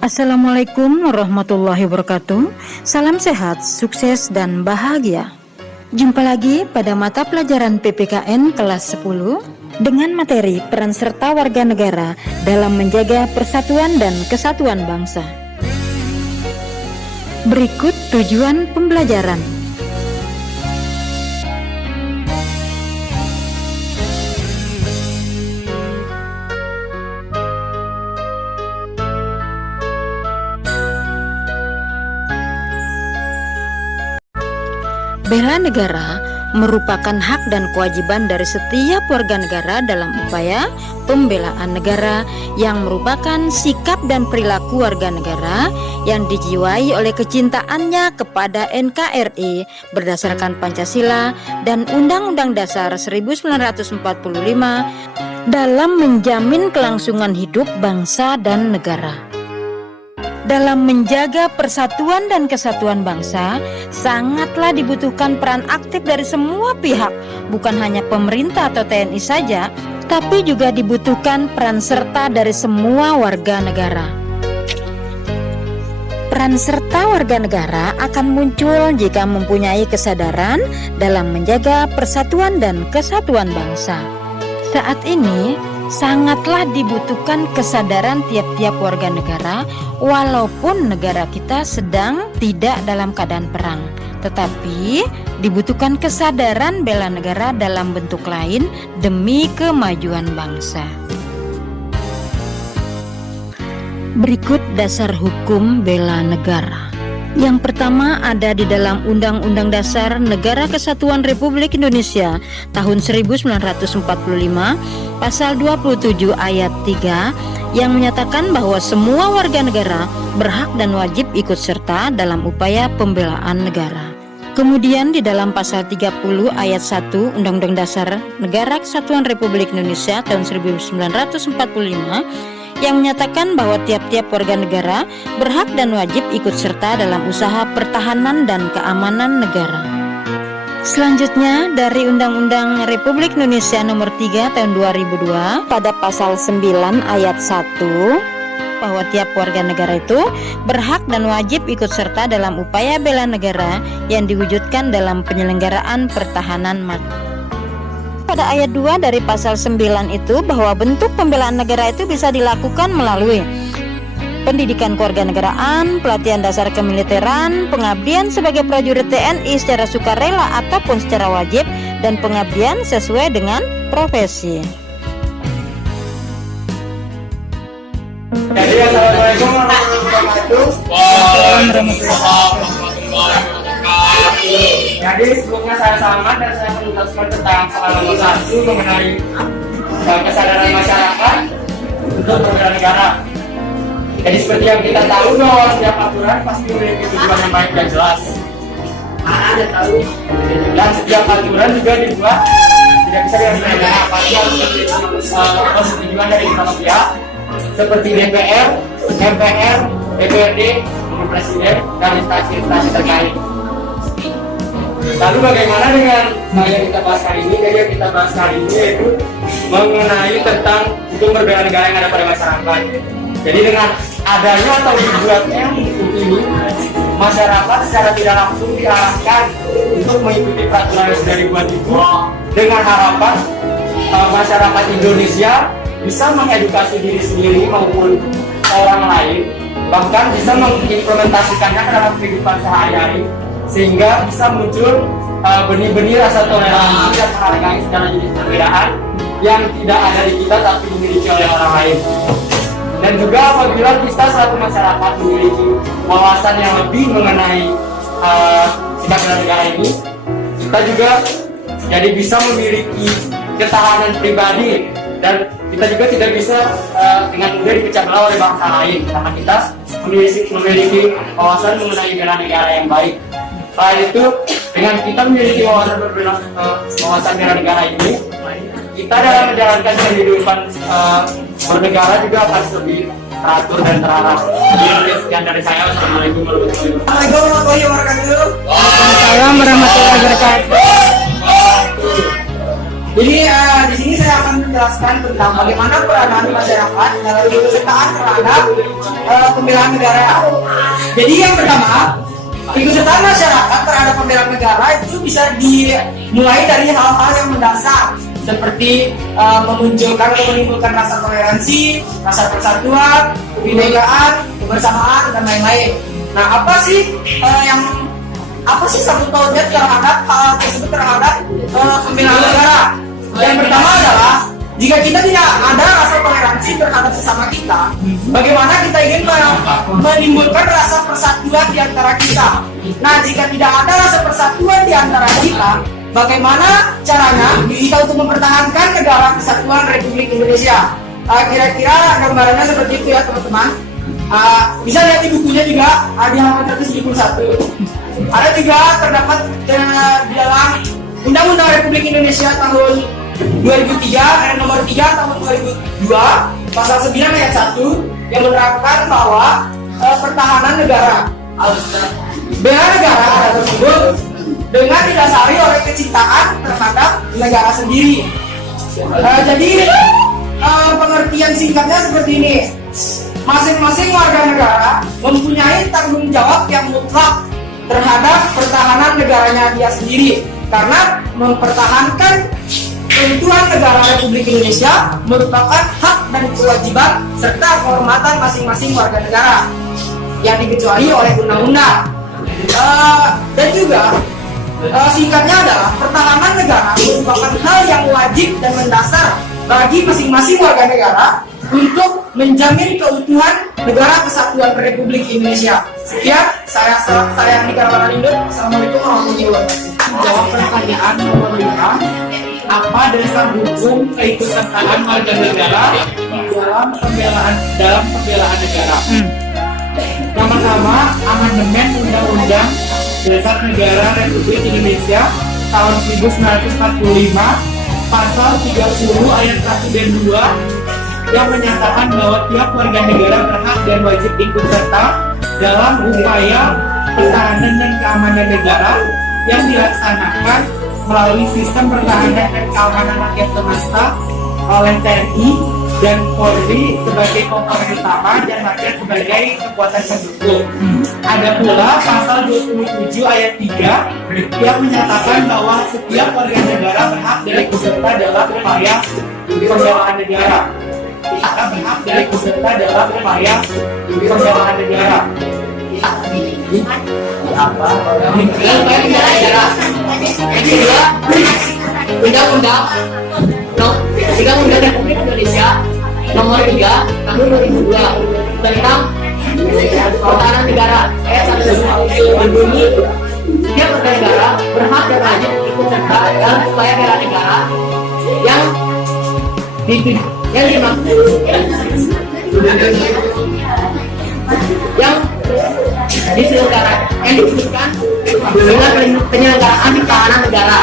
Assalamualaikum warahmatullahi wabarakatuh. Salam sehat, sukses, dan bahagia. Jumpa lagi pada mata pelajaran PPKN kelas 10 dengan materi peran serta warga negara dalam menjaga persatuan dan kesatuan bangsa. Berikut tujuan pembelajaran. Bela negara merupakan hak dan kewajiban dari setiap warga negara dalam upaya pembelaan negara yang merupakan sikap dan perilaku warga negara yang dijiwai oleh kecintaannya kepada NKRI berdasarkan Pancasila dan Undang-Undang Dasar 1945 dalam menjamin kelangsungan hidup bangsa dan negara. Dalam menjaga persatuan dan kesatuan bangsa, sangatlah dibutuhkan peran aktif dari semua pihak, bukan hanya pemerintah atau TNI saja, tapi juga dibutuhkan peran serta dari semua warga negara. Peran serta warga negara akan muncul jika mempunyai kesadaran dalam menjaga persatuan dan kesatuan bangsa. Saat ini, sangatlah dibutuhkan kesadaran tiap-tiap warga negara walaupun negara kita sedang tidak dalam keadaan perang, tetapi dibutuhkan kesadaran bela negara dalam bentuk lain demi kemajuan bangsa. Berikut dasar hukum bela negara. Yang pertama ada di dalam Undang-Undang Dasar Negara Kesatuan Republik Indonesia tahun 1945 pasal 27 ayat 3 yang menyatakan bahwa semua warga negara berhak dan wajib ikut serta dalam upaya pembelaan negara. Kemudian di dalam pasal 30 ayat 1 Undang-Undang Dasar Negara Kesatuan Republik Indonesia tahun 1945 yang menyatakan bahwa tiap-tiap warga negara berhak dan wajib ikut serta dalam usaha pertahanan dan keamanan negara. Selanjutnya dari Undang-Undang Republik Indonesia Nomor 3 Tahun 2002 pada pasal 9 ayat 1 bahwa tiap warga negara itu berhak dan wajib ikut serta dalam upaya bela negara yang diwujudkan dalam penyelenggaraan pertahanan mati. Pada ayat 2 dari pasal 9 itu bahwa bentuk pembelaan negara itu bisa dilakukan melalui pendidikan kewarganegaraan, pelatihan dasar kemiliteran, pengabdian sebagai prajurit TNI secara sukarela ataupun secara wajib, dan pengabdian sesuai dengan profesi. Jadi assalamualaikum warahmatullahi wabarakatuh. Jadi sebelumnya saya Salman dan saya menjelaskan tentang soal nomor 1 mengenai kesadaran masyarakat untuk berbela negara. Jadi seperti yang kita tahu bahwa setiap aturan pasti memiliki tujuan yang baik dan jelas. Ada tahu. Dan setiap aturan juga dibuat tidak bisa dilaksanakan apalagi harus persetujuan dari beberapa pihak seperti DPR, MPR, DPRD, Presiden, dan instansi-instansi terkait. Lalu bagaimana dengan yang kita bahas kali ini? Jadi yang kita bahas kali ini yaitu mengenai tentang hukum berbela negara yang ada pada masyarakat. Jadi dengan adanya atau dibuatnya hukum ini, masyarakat secara tidak langsung diarahkan untuk mengikuti peraturan yang sudah dibuat itu dengan harapan masyarakat Indonesia bisa mengedukasi diri sendiri maupun orang lain, bahkan bisa mengimplementasikannya ke dalam kehidupan sehari-hari sehingga bisa muncul benih-benih rasa toleransi dan menghargai segala jenis perbedaan yang tidak ada di kita tapi dimiliki oleh orang lain. Dan juga apabila kita satu masyarakat memiliki wawasan yang lebih mengenai sikap bela negara ini, kita juga jadi bisa memiliki ketahanan pribadi dan kita juga tidak bisa dengan mudah dipecah belah oleh bangsa lain karena kita memiliki wawasan mengenai bela negara yang baik. Selain itu, dengan kita memiliki wawasan bela negara ini, kita dalam menjalankan kehidupan bernegara juga akan lebih teratur dan terarah. Sekian dari saya. Assalamualaikum warahmatullahi wabarakatuh. Waalaikumsalam warahmatullahi wabarakatuh. Jadi di sini saya akan menjelaskan tentang bagaimana peranan masyarakat dalam keikutsertaan terhadap pembelaan negara. Jadi yang pertama, keikutsertaan masyarakat terhadap pembelaan negara itu bisa dimulai dari hal-hal yang mendasar seperti memunculkan atau menimbulkan rasa toleransi, rasa persatuan, kebinekaan, kebersamaan dan lain-lain. Nah, apa sih sangkut pautnya terhadap hal tersebut terhadap pembelaan negara? Yang pertama adalah jika kita tidak ada rasa toleransi terhadap sesama kita, bagaimana kita ingin menimbulkan rasa persatuan di antara kita? Nah, jika tidak ada rasa persatuan di antara kita, bagaimana caranya kita untuk mempertahankan negara kesatuan Republik Indonesia? Kira-kira gambarannya seperti itu ya teman-teman. Bisa lihat di bukunya juga di halaman 171. Ada juga terdapat di dalam Undang-Undang Republik Indonesia tahun 2003 nomor 3 tahun 2002 pasal 9 ayat 1 yang menerangkan bahwa pertahanan negara bela negara tersebut dengan didasari oleh kecintaan terhadap negara sendiri. Jadi pengertian singkatnya seperti ini. Masing-masing warga negara mempunyai tanggung jawab yang mutlak terhadap pertahanan negaranya dia sendiri, karena mempertahankan keutuhan negara Republik Indonesia merupakan hak dan kewajiban serta kehormatan masing-masing warga negara yang dikecuali oleh undang-undang. Dan juga singkatnya adalah pertahanan negara merupakan hal yang wajib dan mendasar bagi masing-masing warga negara untuk menjamin keutuhan negara kesatuan Republik Indonesia. Sekian, saya Andika Ramadhanindo. Assalamualaikum warahmatullahi wabarakatuh. Jawab pertanyaan nomor 5. Apa dasar hukum keikutsertaan warga negara dalam pembelaan negara? Yang pertama, amandemen Undang-Undang Dasar Negara Republik Indonesia tahun 1945 pasal 30 ayat 1 dan 2 yang menyatakan bahwa tiap warga negara berhak dan wajib ikut serta dalam upaya pertahanan dan keamanan negara yang dilaksanakan melalui sistem pertahanan dan keamanan rakyat semesta oleh TNI dan Polri sebagai komponen utama dan rakyat sebagai kekuatan pendukung. Ada pula pasal 27 ayat 3 yang menyatakan bahwa setiap warga negara berhak dan ikut serta dalam upaya pembelaan negara. Kita berhak dan ikut serta dalam upaya pembelaan negara. Yang kedua, Undang-Undang Republik Indonesia nomor 3 tahun 2002 tentang pertahanan negara ayat 1 berbunyi setiap warga negara berhak dan wajib ikut serta dalam upaya bela negara yang disebutkan dengan penyelenggaraan pertahanan negara.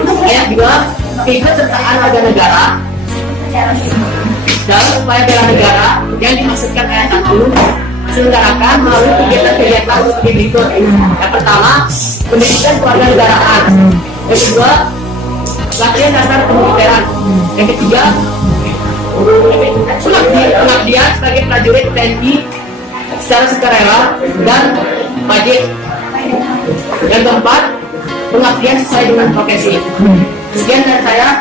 Ayat 2, keikutsertaan warga negara dalam upaya bela negara yang dimaksudkan ayat 1 diselenggarakan melalui kegiatan-kegiatan seperti berikut. Yang pertama, pendidikan kewarganegaraan. Yang kedua, latihan dasar kemiliteran. Yang ketiga, pengabdian sebagai prajurit TNI secara sukarela dan wajib. Yang keempat, pengabdian sesuai dengan profesi. Sekian dari saya.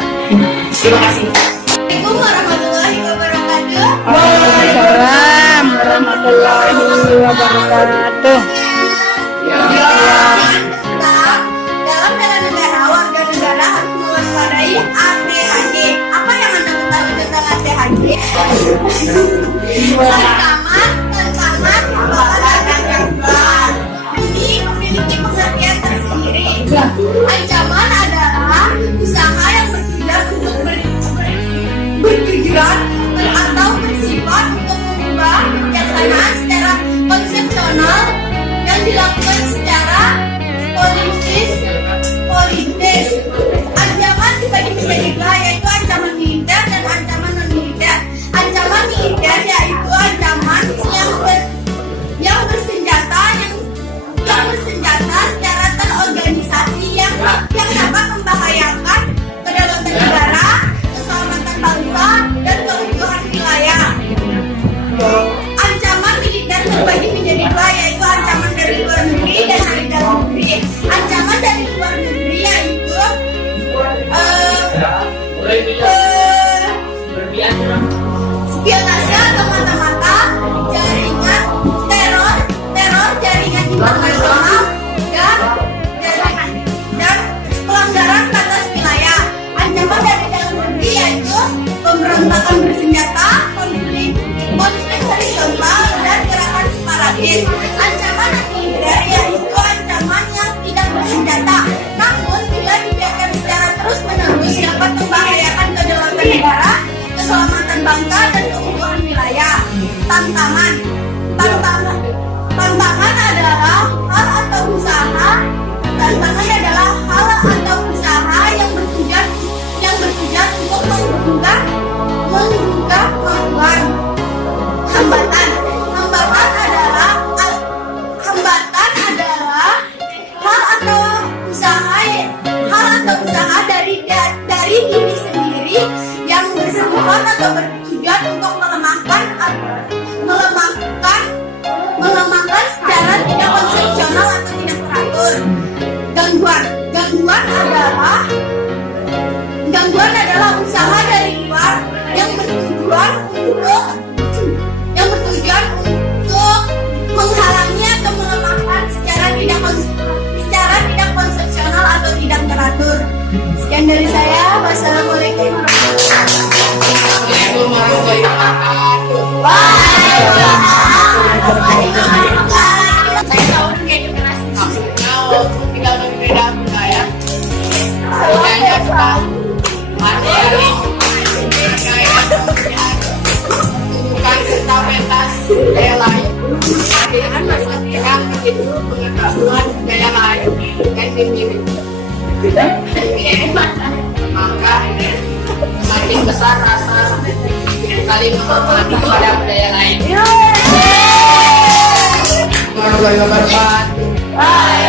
Terima kasih. Assalamualaikum warahmatullahi wabarakatuh. Waalaikumsalam warahmatullahi wabarakatuh. Dalam bela negara, warga negara harus mewaspadai ATHG. Apa yang Anda ketahui tentang ATHG? Ancaman kebakaran dan gangguan. Ini memiliki pengertian tersendiri. Ancaman adalah usaha yang bertujuan untuk atau bersifat untuk mengubah kebijaksanaan secara konsepsional yang dilakukan secara politis. Ancaman dibagi menjadi dua, yaitu ancaman militer dan ancaman non militer. Ancaman militer yaitu ancaman psikologis. Ancaman militer yaitu ancaman yang tidak bersenjata, namun bila dibiarkan secara terus-menerus dapat membahayakan kedaulatan negara, keselamatan bangsa, dan keutuhan wilayah. Tantangan adalah hal atau usaha. Tantangan adalah hal atau usaha yang bertujuan untuk menggugah kemampuan. Hambatan adalah hal atau usaha dari diri sendiri yang bersangkutan atau bertujuan untuk melemahkan secara tidak konsepsional atau tidak teratur. Gangguan adalah usaha dari luar yang bertujuan untuk menghalangi atau melemahkan secara tidak konsepsional atau tidak teratur. Sekian dari saya. Wassalamualaikum warahmatullahi wabarakatuh. Saya tahu kayak generasi kalau tinggal di beda budaya. Budayanya juga ada yang bukan serta pentas budaya lain. Dengan masyarakat itu pengetahuan budaya lain dan diri. Maka semakin besar rasa saling menghormati pada budaya lain. Warahmatullahi wabarakatuh.